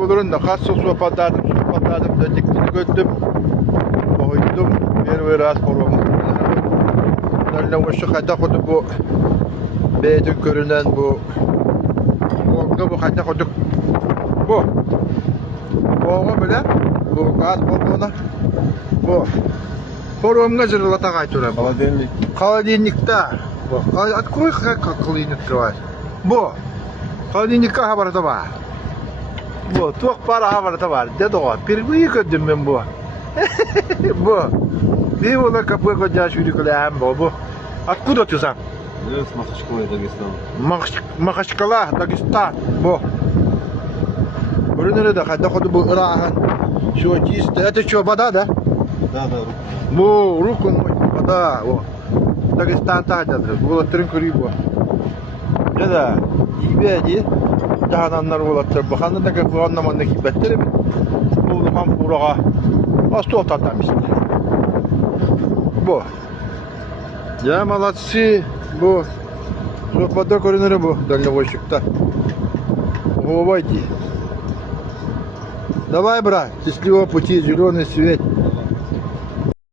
Bunların da khassa sohbetladım, döndükleri gördüm. Koydum, bir az korum. Nereden hoşça kadar koyduk bu. Beytin görünen bu. Olga bu kadar koyduk. Bu. Olga bile. Bu gaz koyduğuna. Bu. Korumga zırlata kaytıram. Kaladinlikte. Bu. At koy kaladinlikte var. Bu. Kaladinlikte haberde var. Bu. Çok para haberde var. Dedi o. Bir büyük ödüm ben bu. Bu. Bir ola kapıya koyacağız yürüyüşler bu. Откуда ты сам? Я с Махачкалы, Дагестан. Махачкала, Дагестан. Bu. Görünür de hadi kodu bu Irak'ın şu çizdi. Это что, вода, да? Да, да, Bu ruku вода. O. Dagestan'ta hadi. Bu tırın bu. Ne de iyi bir edi. Cahananlar olattır. Bakanın da ki bu anlamandaki betleri mi? Bu ham kurağa. Astol tatamış. Bu. Ya молодцы. Bu. Sohbette görünür bu. Дальневойщик-то. Войди. Давай, брат, счастливого пути, зеленый свет.